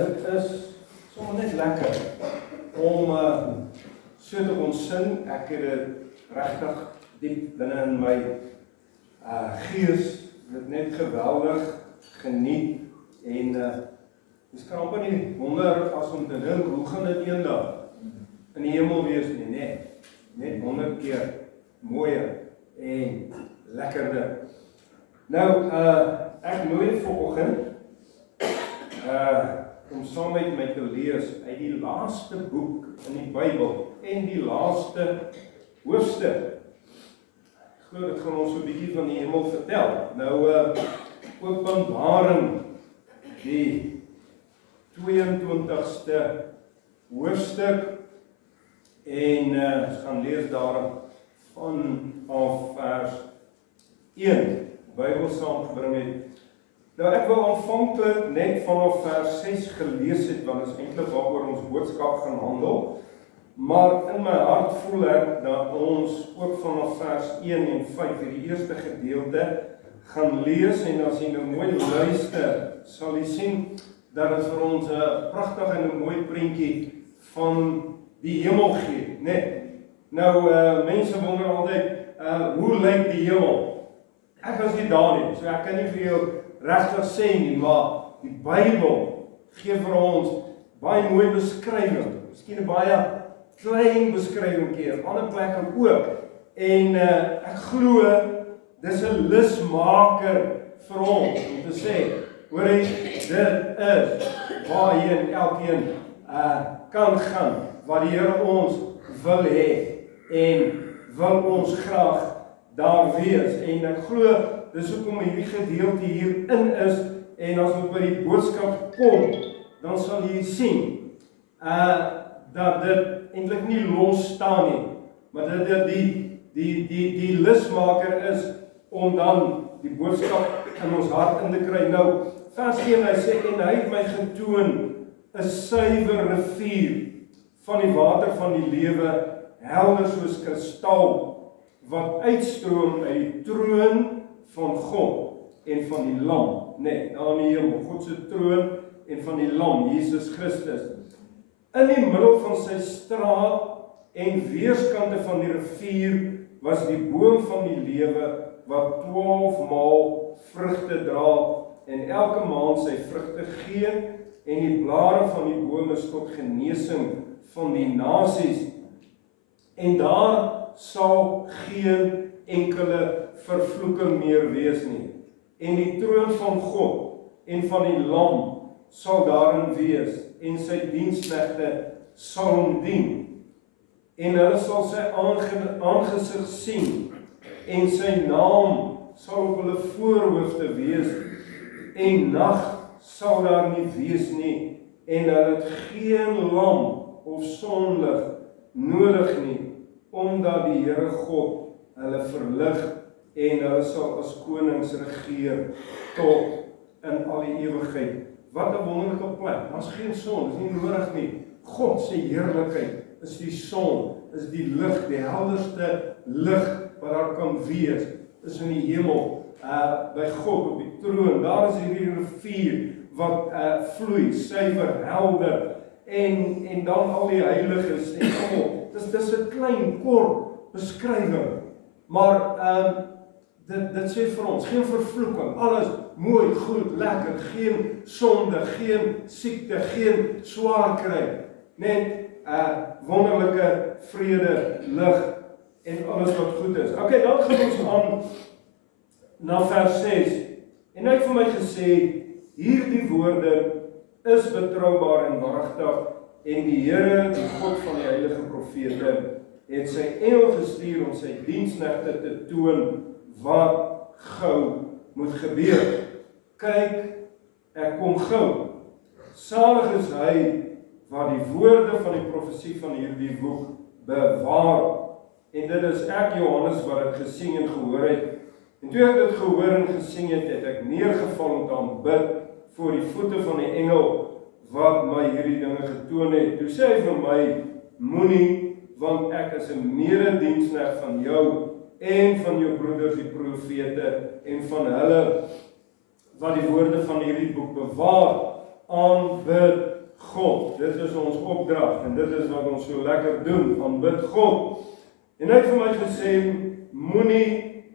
dit is sommer net lekker om so te kon sing. Ek het dit regtig diep binne in my gees dit net geweldig geniet en mens kan amper nie wonder as om te dink hoe gaan dit eendag in die hemel wees nie, net 100 keer mooier en lekkerder. Nou, ek nooi vanoggend om saam met my te lees uit die laaste boek in die Bybel en die laaste hoofstuk. Ek glo dit gaan ons 'n bietjie van die hemel vertel. Nou, Openbaring, die 22ste hoofstuk en ons gaan lees daar vanaf vers 1 Bybel saamgebring het. Nou ek wil aanvanklik net vanaf vers 6 gelees het, want dit is eintlik waaroor ons boodskap gaan handel. Maar in my hart voel ek dat ons ook vanaf vers 1 en 5 die eerste gedeelte gaan lees, en as jy nou mooi luister, sal jy sien dat dit vir ons 'n pragtige en 'n mooi prentjie van die hemel gee, né? Nou, mense wonder altyd, hoe lyk die hemel? Ek was nie daar nie, so ek kan nie vir jou regtig sê nie, maar die Bybel gee vir ons baie mooi beskrywing, miskien 'n baie klein beskrywingkie, op ander plekke ook, en ek glo, dis 'n lusmaker vir ons, om te sê, hoor jy, dit is waarheen elkeen kan gaan, wat die Here ons wil hê, en wil ons graag daar wees, en ek glo, dis hoekom hierdie gedeelte hierin is, en as ons by die boodskap kom, dan sal jy sien, dat dit eintlik nie los staan nie, maar dat dit die lusmaker is, om dan die boodskap in ons hart in te kry. Nou, vers 1, hy sê, en hy het my getoon, 'n suiwer rivier, van die water van die lewe, helder soos kristal, wat uitstroom uit die troon van God en van die Lam, nee, daar in die hemel, God se troon en van die Lam, Jesus Christus. In die middel van sy straat en weerskante van die rivier was die boom van die lewe wat 12 maal vrugte dra en elke maand sy vrugte gee, en die blare van die boom is tot genesing van die nasies, en daar sal geen enkele vervloeking meer wees nie, en die troon van God en van die Lam sal daarin wees, en sy diensknegte sal hom dien, en hulle sal sy aangesig sien, en sy naam sal op hulle voorhoofde wees, en nag sal daar nie wees nie, en hulle het geen lam of sonlig nodig nie, omdat die Here God hulle verlig, en hulle sal as konings regeer tot in al die ewigheid. Wat 'n wonderlike plek, daar's geen son, dis nie nodig nie. God se heerlikheid is die son, is die lig, die helderste lig wat daar kan wees, is in die hemel, by God op die troon. Daar is hierdie rivier wat vloei, suiwer, helder, en dan al die heiliges en almal. Dis 'n klein, kort beskrywing, maar dit sê vir ons, geen vervloeking, alles mooi, goed, lekker, geen sonde, geen siekte, geen swaar kry, net wonderlike vrede, lig, en alles wat goed is. Ok, dan gaan ons aan na vers 6, en hy het vir my gesê, hierdie woorde is betroubaar en waaragtig, en die Here, die God van die heilige profete, het sy engel gestuur om sy diensknegte te toon wat gou moet gebeur. Kyk, ek kom gou. Salig is hy wat die woorde van die profesie van hierdie boek bewaar. En dit is ek, Johannes, wat dit gesien en gehoor het. En toe ek dit gehoor en gesien het, het ek neergeval om te aanbid voor die voete van die engel wat my hierdie dinge getoon het. Toe sê hy vir my, moenie, want ek is 'n medediensknegt van jou en van jou broeders die profete en van hulle wat die woorde van hierdie boek bewaar, aanbid God. Dit is ons opdrag en dit is wat ons so lekker doen, aanbid God. En hy het vir my gesê, moenie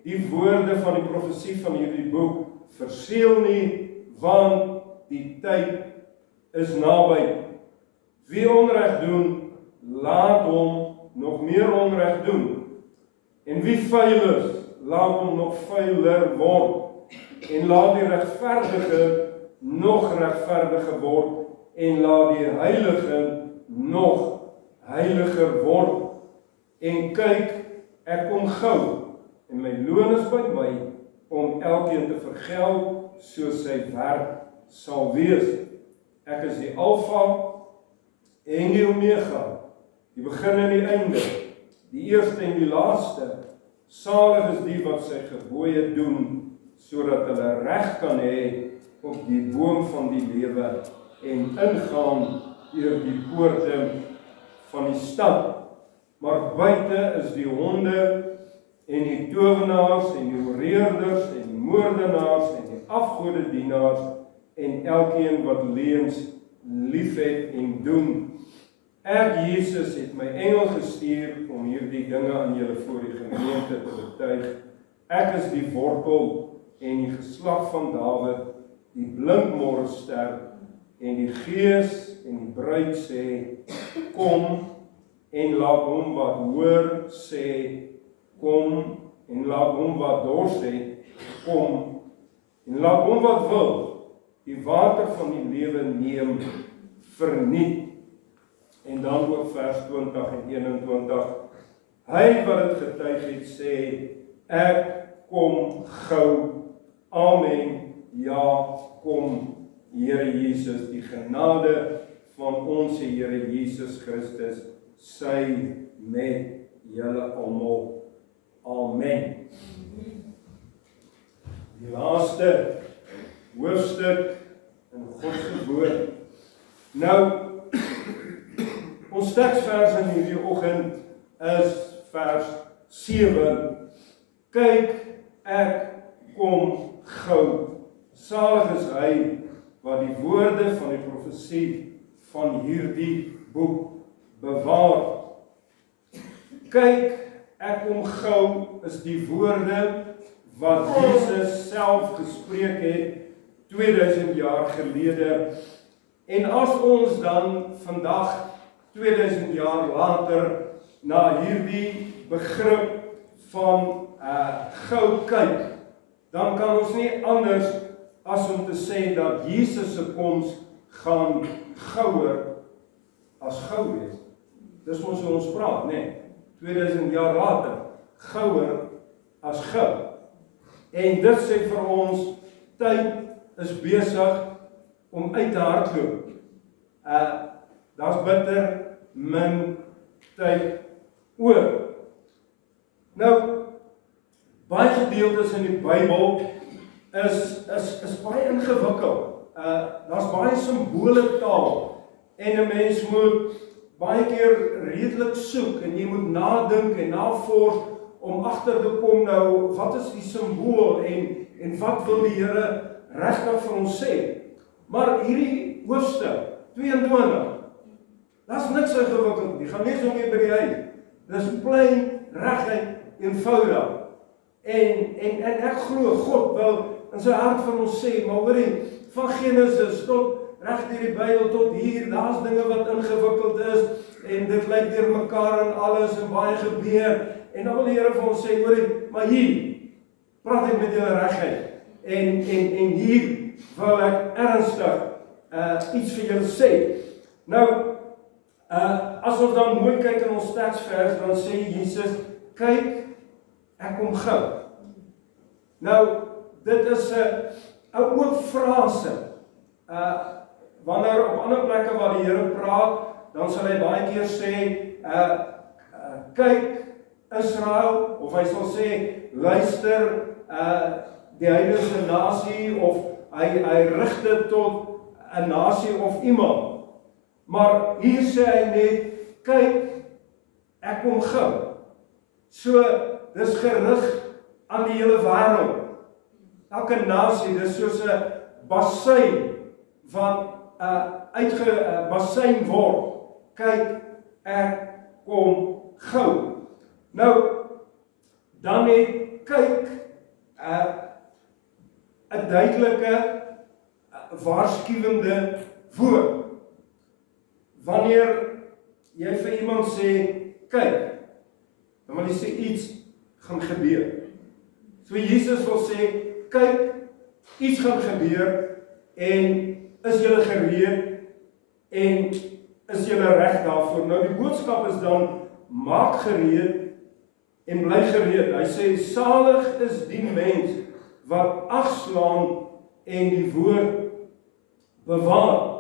die woorde van die profesie van hierdie boek verseël nie, want die tyd is naby. Wie onreg doen, laat hom nog meer onreg doen. En wie vuil is, laat hom nog vuiler word. En laat die regverdige nog regverdiger word. En laat die heilige nog heiliger word. En kyk, ek kom gou, en my loon is by my, om elkeen te vergeld, soos sy werk sal wees. Ek is die Alfa en die Omega, die begin en die einde, die eerste en die laaste. Salig is die wat sy gebooie doen, sodat hulle reg kan hê op die boom van die lewe en ingaan deur die poorte van die stad. Maar buite is die honde en die towenaars en die oreerders en die moordenaars en die afgodedienaars en elkeen wat leuns liefhet en doen. Ek, Jesus, het my engel gestuur om hierdie dinge aan julle voor die gemeente te betuig. Ek is die wortel en die geslag van Dawid, die blinkmorgenster, en die Gees en die bruid sê, kom, en laat hom wat hoor sê, kom, en laat hom wat dors het, kom, en laat hom wat wil, die water van die lewe neem, verniet. En dan ook vers 20 en 21, hy wat het getuig het sê, ek kom gou, amen, ja, kom, Here Jesus, die genade van ons Here Jesus Christus, sy met julle almal. Amen. Die laaste hoofstuk in God se woord. Nou, ons teksvers in hierdie oggend is vers 7. Kyk, ek kom gou. Salig is hy wat die woorde van die profesie van hierdie boek bewaar. Kyk, ek kom gou is die woorde wat Jesus self gespreek het 2000 jaar gelede. En as ons dan vandag 2000 jaar later na hierdie begrip van gou kyk, dan kan ons nie anders as om te sê dat Jesus se koms gaan gouer as gou wees. Dis ons hoe ons praat, nee. 2000 jaar later, gouer as gou. En dit sê vir ons, tyd is besig om uit te hardloop. Daar's bitter min tyd oor. Nou, baie gedeeltes in die Bybel is baie ingewikkeld. Daar's baie simbole taal en 'n mens moet baie keer redelik soek en jy moet nadink en navors om agter te kom nou wat is die simbool en wat wil die Here regtig vir ons sê. Maar hierdie hoofstuk 22, daar's niks ingewikkeld nie. Gaan lees hom weer by die huis. Dis plain, reguit, eenvoudig. En ek glo God wil in sy hart van ons sê, maar hoorie, van Genesis tot reg deur die Bybel tot hier, daar's dinge wat ingewikkeld is en dit lyk deur mekaar en alles en baie gebeur. En dan wil die Here vir ons sê, hoorie, maar hier praat ek met julle regheid. En hier wil ek ernstig iets vir julle sê. Nou, as ons dan mooi kyk in ons teksvers, dan sê Jesus, kyk, ek kom gou. Nou, dit is 'n oop frase. Wanneer op ander plekke waar die Here praat, dan sal hy baie keer sê, kyk Israel, of hy sal sê, luister die heidense nasie, of hy rig dit tot 'n nasie of iemand. Maar hier sê hy net, kyk, ek kom gou. So, dis gerig aan die hele wêreld. Elke nasie, dis soos 'n bassein wat uitgebasyn word. Kyk, ek kom gou. Nou, dan het kyk 'n duidelike waarskuwende woord. Wanneer jy vir iemand sê, kyk, dan wil jy sê iets gaan gebeur. So Jesus wil sê, kyk, iets gaan gebeur en is julle gereed en is julle reg daarvoor. Nou die boodskap is dan, maak gereed en bly gereed. Hy sê, salig is die mens wat agslaan en die woord bewaar.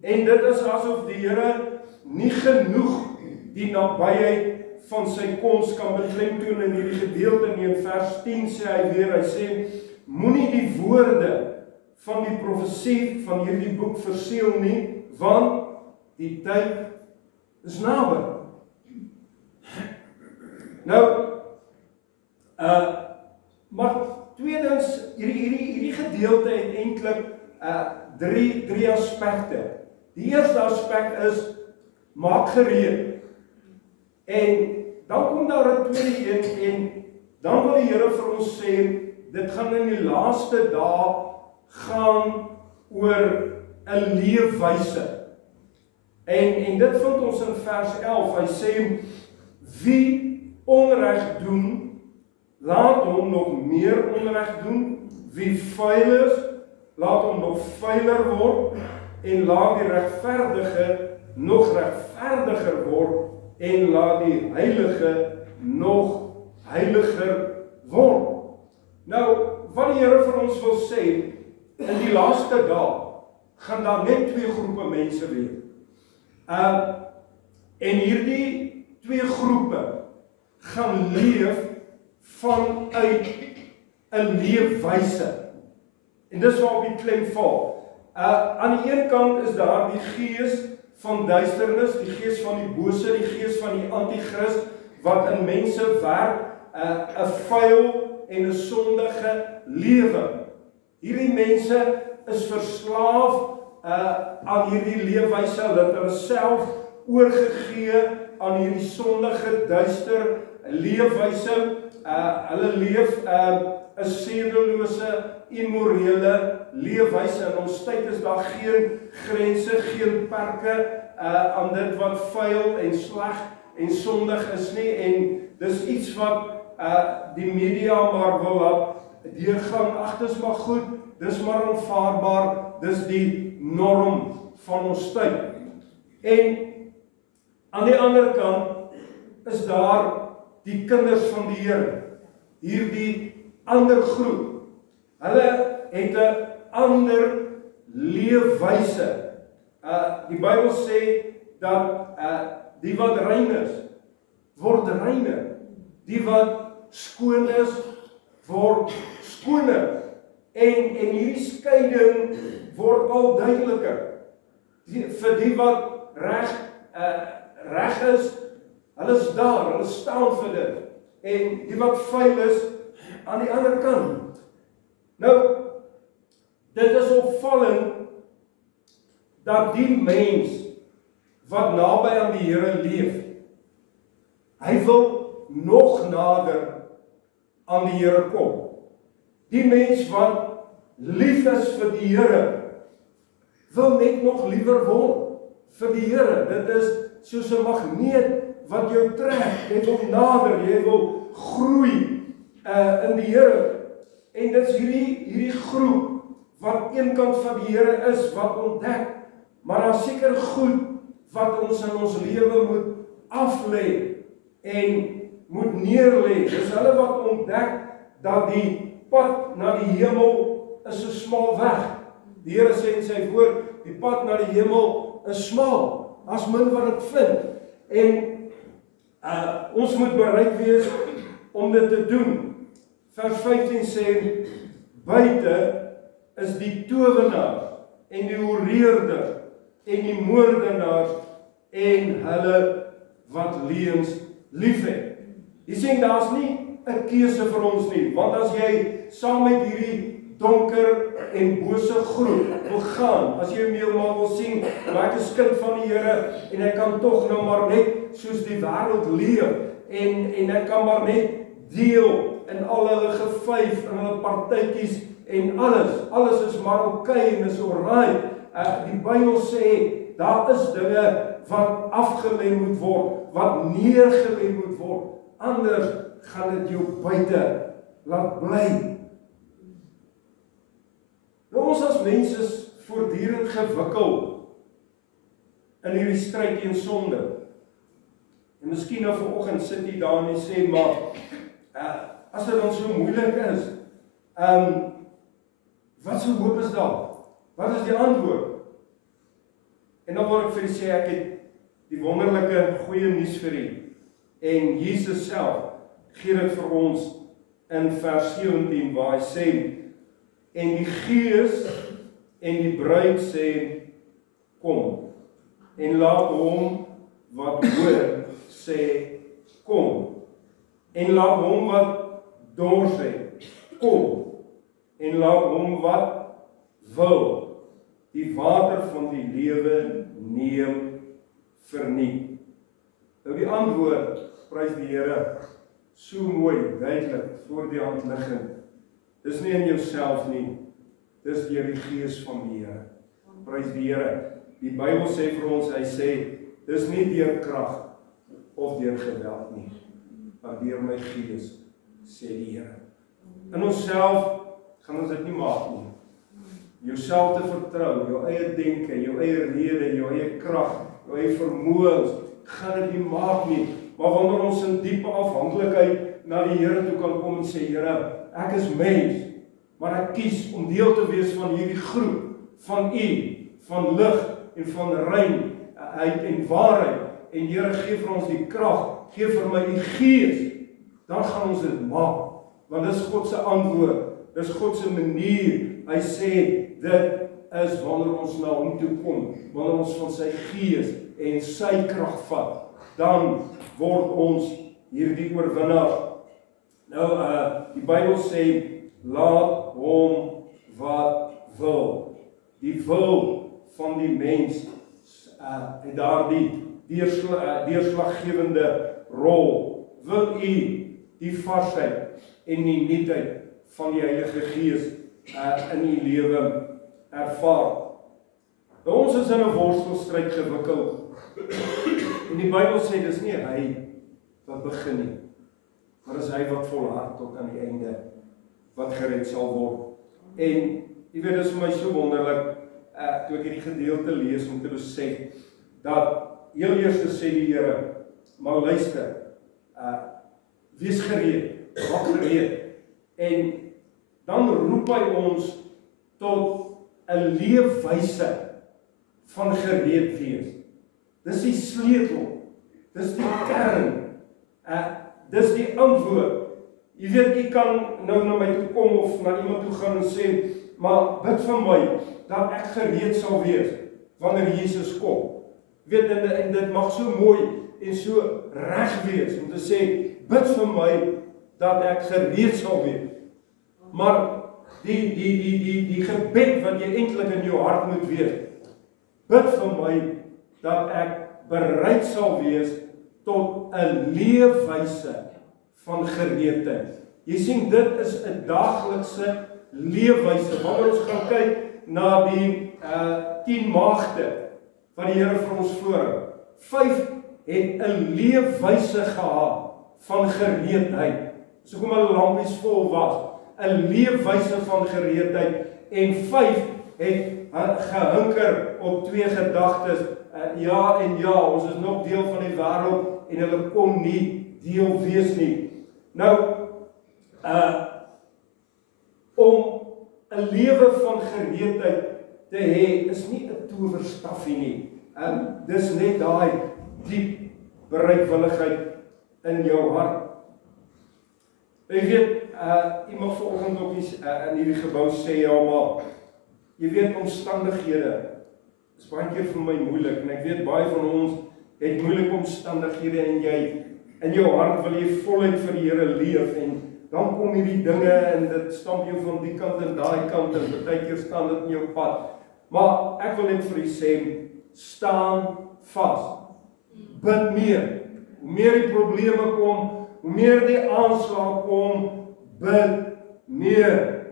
En dit is asof die Here nie genoeg die nabyheid van sy koms kan beklemtoon in hierdie gedeelte nie. In vers 10 sê hy weer, hy sê, moenie die woorde van die profesie van hierdie boek verseël nie, want die tyd is naby. Nou, maar tweedens, hierdie gedeelte het eintlik drie aspekte. Die eerste aspek is, maak gereed. En dan kom daar 'n tweede een, en dan wil die Here vir ons sê, dit gaan in die laaste dae gaan oor 'n leefwyse. En dit vind ons in vers 11, hy sê, wie onreg doen, laat hom nog meer onreg doen, wie vuil is, laat hom nog vuiler word, en laat die regverdige nog regverdiger word, en laat die heilige nog heiliger word. Nou, wat die Here vir ons wil sê, in die laaste dae, gaan daar net twee groepe mense wees. En hierdie twee groepe gaan leef vanuit 'n leefwyse. En dis waar op die klem val. Aan die een kant is daar die gees van duisternis, die gees van die bose, die gees van die antichrist, wat in mense werk, 'n vuil en 'n sondige lewe. Hierdie mense is verslaaf aan hierdie leefwyse, hulle het hulle self oorgegee aan hierdie sondige, duister leefwyse. Hulle leef 'n sedelose, immorele leefwyse. In ons tyd is daar geen grense, geen perke aan dit wat vuil en sleg en sondig is nie, en dis iets wat die media maar wil laat deurgaan. Ag, dis maar goed, dis maar aanvaarbaar, dis die norm van ons tyd. En aan die ander kant is daar die kinders van die Here, hierdie ander groep. Hulle het 'n ander leefwyse. Die Bybel sê dat die wat rein is, word reiner. Die wat skoon is, word skoner. En hierdie skeiding word al duideliker. Vir die wat reg is, hulle is daar, hulle staan vir dit. En die wat vuil is, aan die ander kant. Nou, dit is opvallend dat die mens wat naby aan die Here leef, hy wil nog nader aan die Here kom. Die mens wat lief is vir die Here, wil net nog liewer word vir die Here. Dit is soos 'n magneet wat jou trek, jy wil nader, jy wil groei in die Here. En dit is hierdie groep wat eenkant van die Here is, wat ontdek, maar daar seker goed wat ons in ons lewe moet aflê en moet neerlê. Dis hulle wat ontdek dat die pad na die hemel is 'n smal weg. Die Here sê in sy woord, die pad na die hemel is smal, as min wat dit vind. En ons moet bereid wees om dit te doen. Vers 15 sê, buite is die towenaar en die hoereerder en die moordenaar en hulle wat leuns liefhet. Jy sien, daar's nie 'n keuse vir ons nie, want as jy saam met hierdie donker en bose groep wil gaan. As jy my maar wil sien, maar ek is kind van die Here en ek kan tog nou maar net soos die wêreld leef en ek kan maar net deel in al hulle gevyf en hulle partytjies en alles is maar okay en is alright. Die Bybel sê daar is dinge wat afgelê moet word, wat neergelê moet word. Anders gaan dit jou buite laat bly. Nou ons as mense is voortdurend gewikkel in hierdie stryd teen sonde. En miskien nou vanoggend sit jy daar en jy sê, maar as dit dan so moeilik is, wat so hoop is daar? Wat is die antwoord? En dan wil ek vir u sê, ek het die wonderlike goeie nuus vir u. En Jesus self gee dit vir ons in vers 17 waar hy sê, en die Gees en die bruid sê, kom. En laat hom wat hoor sê, kom. En laat hom wat dors het, kom. En laat hom wat wil die water van die lewe neem verniet. Nou die antwoord, prys die Here, so mooi, duidelik, voor die hand liggend. Dis nie in jouself nie, dis deur die Gees van die Here. Prys die Here. Die Bybel sê vir ons, hy sê, dis nie deur krag of deur geweld nie, maar deur my Gees, sê die Here. In onsself gaan ons dit nie maak nie. Jouself te vertrou, jou eie denke, jou eie rede, jou eie krag, jou eie vermoëns, gaan dit nie maak nie. Maar wanneer ons in diepe afhanklikheid na die Here toe kan kom en sê, Here, ek is mens, maar ek kies om deel te wees van hierdie groep, van U, van lig en van reinheid en waarheid. En Here, gee vir ons die krag, gee vir my die Gees, dan gaan ons dit maak. Want dis God se antwoord, dis God se manier. Hy sê, dit is wanneer ons na hom toe kom, wanneer ons van sy Gees en sy krag vat, dan word ons hierdie oorwinnaar. Nou, die Bybel sê, laat hom wat wil. Die wil van die mens en daardie deurslaggewende rol. Wil u die varsheid en die nuutheid van die Heilige Gees in u lewe ervaar? Nou, ons is in 'n worstelstryd gewikkeld. En die Bybel sê, dis nie hy wat begin nie, maar is hy wat volhard tot aan die einde, wat gered sal word. En, jy weet, dit is vir my so wonderlik, toe ek hierdie gedeelte lees, om te besef, dat heel eerste sê die Here, maar luister, wees gereed, maak gereed, en dan roep hy ons tot 'n leefwyse van gereed wees. Dis die sleutel, dis die kern, dis die antwoord. Jy weet, jy kan nou na my toe kom of na iemand toe gaan en sê, maar bid vir my, dat ek gereed sal wees, wanneer Jesus kom. Jy weet, en dit mag so mooi en so reg wees, om te sê, bid vir my, dat ek gereed sal wees. Maar die gebed wat jy eintlik in jou hart moet wees, bid vir my, dat ek bereid sal wees tot 'n leefwyse van gereedheid. Jy sien, dit is 'n daaglikse leefwyse. Wanneer ons gaan kyk na die 10 maagde wat die Here vir ons voorhou, 5 het 'n leefwyse gehad van gereedheid. So kom hulle lampies vol was, 'n leefwyse van gereedheid, en 5 het gehinker op 2 gedagtes, ja en ja, ons is nog deel van die wêreld en hulle kon nie deel wees nie. Nou, om 'n lewe van gereedheid te hê, is nie 'n towerstafie nie. Dis net daai diep bereidwilligheid in jou hart. Jy weet, iemand vanoggend op in hierdie gebou sê, ja maar, jy weet, omstandighede is baie keer vir my moeilik, en ek weet baie van ons het moeilike omstandighede, en jy in jou hart wil jy voluit vir die Here leef, en dan kom hierdie dinge en dit stamp jou van die kant en daai kant en partykeer staan dit in jou pad. Maar ek wil net vir u sê, staan vas. Bid meer. Hoe meer die probleme kom, hoe meer die aanslag kom, bid meer.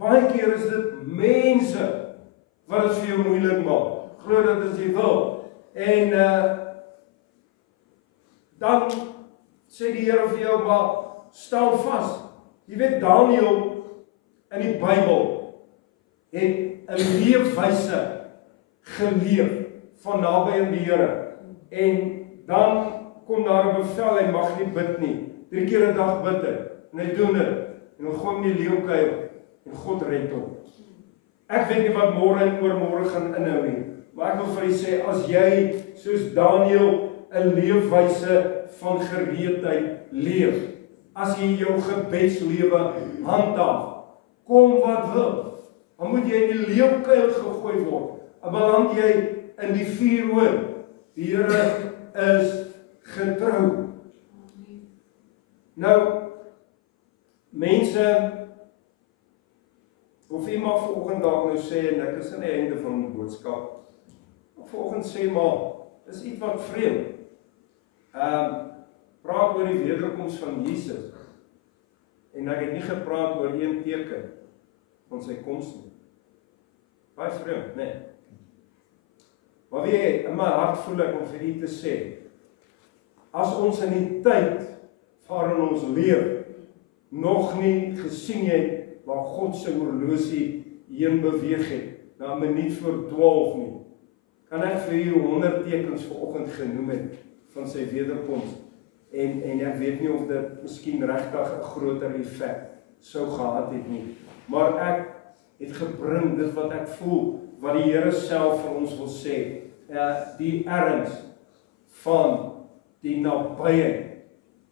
Baie keer is dit mense wat dit vir jou moeilik maak. Glo dit as jy wil. En dan sê die Here vir jou, maar staan vas. Jy weet, Daniël in die Bybel het 'n leefwyse geleef van naby aan die Here. En dan kom daar 'n bevel, hy mag nie bid nie. 3 keer 'n dag bid hy. En hy doen dit. En dan gooi hom die leeukuil en God red hom. Ek weet nie wat môre en oormôre gaan inhou nie. Maar ek wil vir julle sê, as jy soos Daniël 'n leefwyse van gereedheid leef, as jy jou gebedslewe handhaaf, kom wat wil, dan moet jy in die leeukuil gegooi word. En beland jy in die vuurhoor. Die Here is getrou. Nou, mense, of iemand vanoggend dalk nou sê, en ek is aan die einde van die boodskap, vanoggend sê maar, is iets wat vreemd. Praat oor die wederkoms van Jesus. En ek het nie gepraat oor een teken van sy koms nie. Baie vreemd, nee. Maar weet jy, in my hart voel ek om vir u te sê, as ons in die tyd waarin ons leef, nog nie gesien het waar God se horlosie heen beweeg het, na 'n minuut voor 12 nie, kan ek vir u 100 tekens vanoggend genoem het van sy wederkoms. En ek weet nie of dit miskien regtig 'n groter effek sou gehad het nie. Maar ek het gebring dit wat ek voel, wat die Here self vir ons wil sê. Die erns van die nabyheid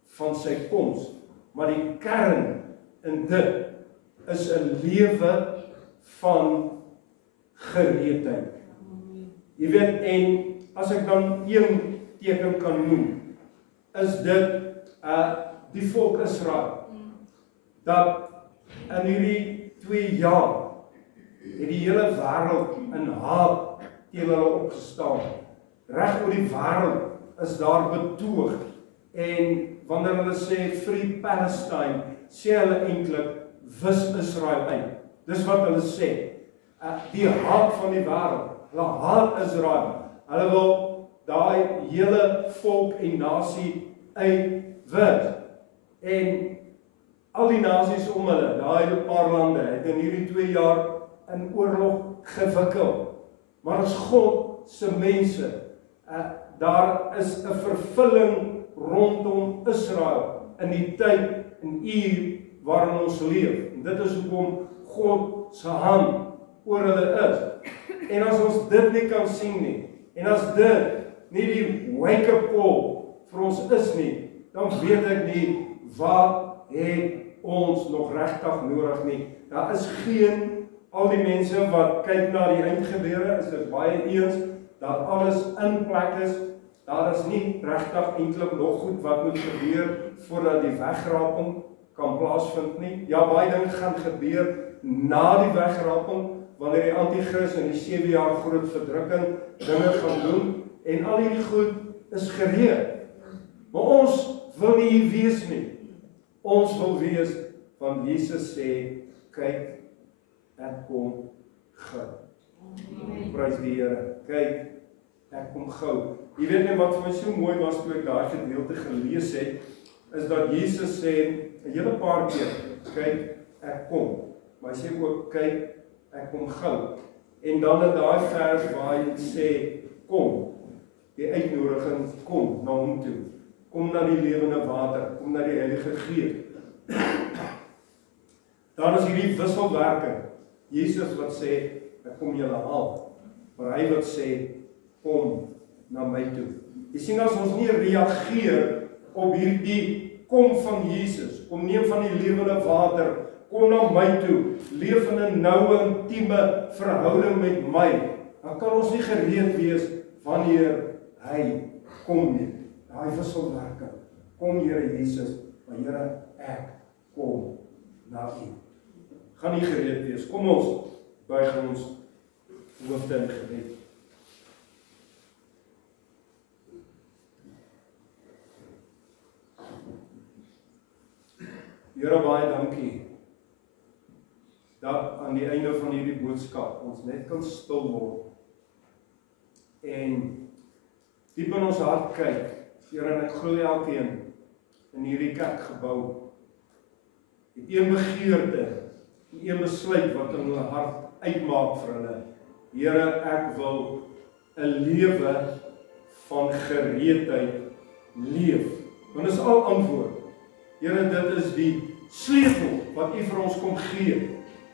van sy koms. Maar die kern in dit is 'n lewe van gereedheid. Jy weet, en as ek dan een teken kan noem, is dit die volk Israel, dat in hierdie 2 jaar het die hele wêreld in haat teen hulle opgestaan. Reg oor die wêreld is daar betoog, en wanneer hulle sê Free Palestine, sê hulle eintlik wis Israel uit. Dis wat hulle sê. Die haat van die wêreld, hulle haat Israel. Hulle wil daai hele volk en nasie uitwis. En al die nasies om hulle, daai paar lande, het in hierdie 2 jaar in oorlog gewikkel. Maar as God se mense, daar is 'n vervulling rondom Israel in die tyd en uur waarin ons leef. En dit is hoekom God se hand oor hulle is. En as ons dit nie kan sien nie, en as dit nie die wake-up call vir ons is nie, dan weet ek nie wat het ons nog regtig nodig nie. Daar is geen, al die mense wat kyk na die eindgebeure, is dit baie eens, dat alles in plek is. Daar is nie regtig eintlik nog goed wat moet gebeur voordat die wegraping kan plaasvind nie. Ja, baie dinge gaan gebeur na die wegraping, wanneer die anti-kris in die 7 jaar groot verdrukking dinge gaan doen, en al hierdie goed is gereed. Maar ons wil nie hier wees nie. Ons wil wees, want Jesus sê, kyk, ek kom gou. Prys die Here. Kyk, ek kom gou. Jy weet nie wat vir my so mooi was toe ek daai gedeelte gelees het, is dat Jesus sê 'n hele paar keer, kyk, ek kom. Maar hy sê ook, kyk, ek kom gou. En dan in daai vers waar hy sê, kom, die uitnodiging, kom na hom toe. Kom na die lewende water, kom na die Heilige Gees. Dan is hierdie wisselwerking. Jesus wat sê, ek kom julle haal. Maar hy wat sê, kom na my toe. Jy sien, as ons nie reageer op hierdie kom van Jesus, kom neem van die lewende water, kom na my toe, leef in 'n noue, intieme verhouding met my, dan kan ons nie gereed wees wanneer hy kom nie. Daai wisselwerking. Kom Here Jesus, maar Here, ek kom na U. Gaan U gereed wees. Kom ons buig ons hoofde in gebed. Here, baie dankie dat aan die einde van hierdie boodskap ons net kan stil word en diep in ons hart kyk. Here, en ek glo elkeen in hierdie kerkgebou het een begeerte en een besluit wat in hulle hart uitmaak vir hulle. Here, ek wil 'n lewe van gereedheid leef. Want dis al antwoord. Here, dit is die sleutel wat U vir ons kom gee.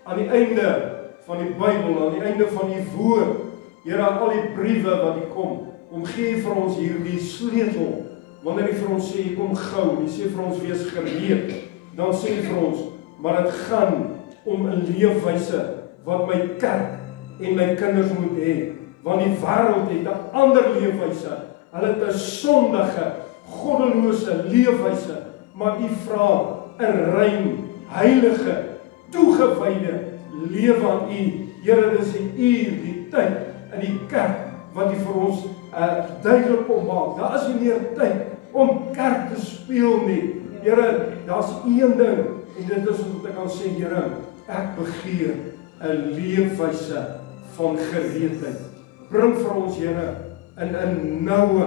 Aan die einde van die Bybel, aan die einde van U woord, Here, aan al die briewe wat U kom gee vir ons hierdie sleutel. Wanneer U vir ons sê, U kom gou, U sê vir ons, wees gereed, dan sê U vir ons, maar dit gaan om 'n leefwyse wat my kerk en my kinders moet hê. Want die wêreld het 'n ander leefwyse. Hulle het 'n sondige, goddelose leefwyse. Maar U vra 'n rein, heilige, toegewyde lewe aan U. Here, dis die uur, die tyd in die kerk wat U vir ons duidelik kom maak. Daar is nie meer tyd om kerk te speel nie. Here, daar's een ding en dit is om te kan sê, Here, ek begeer 'n leefwyse van gereedheid. Bring vir ons, Here, in 'n noue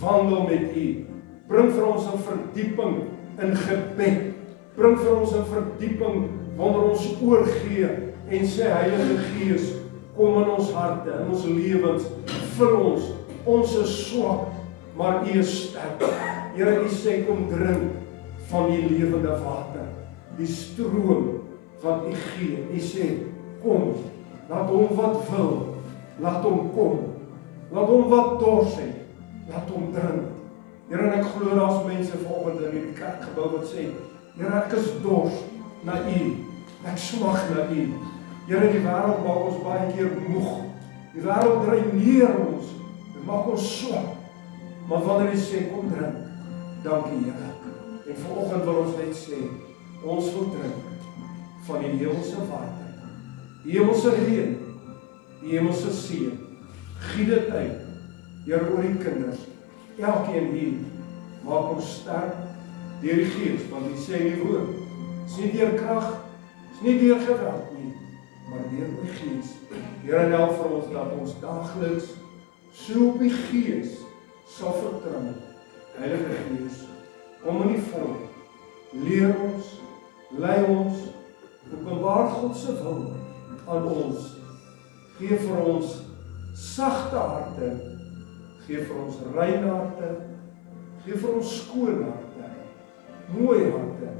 wandel met U. Bring vir ons 'n verdieping in gebed. Bring vir ons 'n verdieping wanneer ons oorgee en sê, Heilige Gees, kom in ons harte, in ons lewens, vul ons. Ons is swak, maar U is sterk. Here, U sê, kom drink van die lewende water, die stroom wat U gee. U sê, kom, laat hom wat wil, laat hom kom. Laat hom wat dors het, laat hom drink. Here, en ek glo daar's mense vanoggend in hierdie kerkgebou wat sê, Here, ek is dors na U. Ek smag na U. Here, die wêreld maak ons baie keer moeg. Die wêreld dreineer ons. Dit maak ons swak. Maar wanneer U sê, kom drink, dankie, Here. En vanoggend wil ons net sê, ons wil drink van die hemelse water, die hemelse reën, die hemelse seën. Giet dit uit, Here, oor die kinders. Elkeen hier maak ons sterk deur die Gees, want U sê in die woord, is nie deur krag, is nie deur geweld nie, maar deur die Gees. Here, help vir ons dat ons daagliks so op die Gees sal vertrou. Heilige Gees, kom in die volk, leer ons, lei ons, openbaar God se wil aan ons. Gee vir ons sagte harte, gee vir ons rein harte, gee vir ons skoon harte, mooi harte,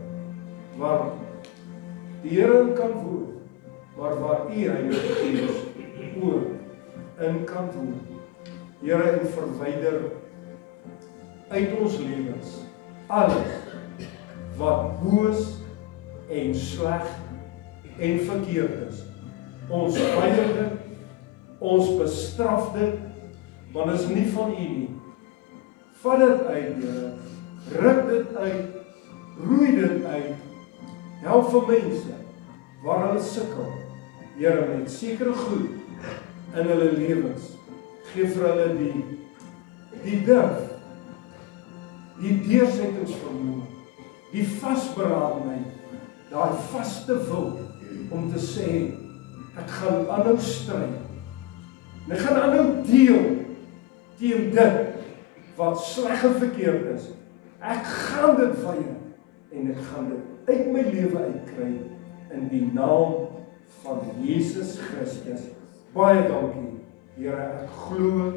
waar die Here in kan woon, maar waar U, Heilige Gees, ook in kan woon. Here, en verwyder uit ons lewens alles wat boos en sleg en verkeerd is. Ons vyand dit, ons bestraf dit, want is nie van U nie. Vat dit uit, Here, ruk dit uit, roei dit uit, help vir mense waar hulle sukkel, Here, met sekere goed in hulle lewens. Geef vir hulle die durf, die deursettingsvermoë, die vasberadenheid, daai vaste wil om te sê, ek gaan aanhou stryd. En ek gaan aanhou deel teen dit wat sleg en verkeerd is. Ek gaan dit weier en ek gaan dit uit my lewe uitkry in die naam van Jesus Christus. Baie dankie, Here, ek glo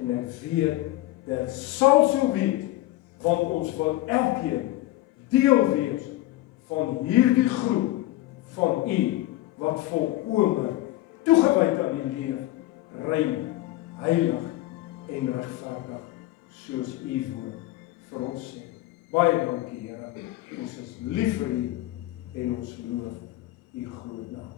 en ek weet dit sal so wees, want ons wil elkeen deel wees van hierdie groep van U wat volkome toegewyd aan die lewe, rein, heilig en regverdig, soos U woord vir ons sê. Baie dankie, Here. Ons is lief vir U en ons loof U groot naam.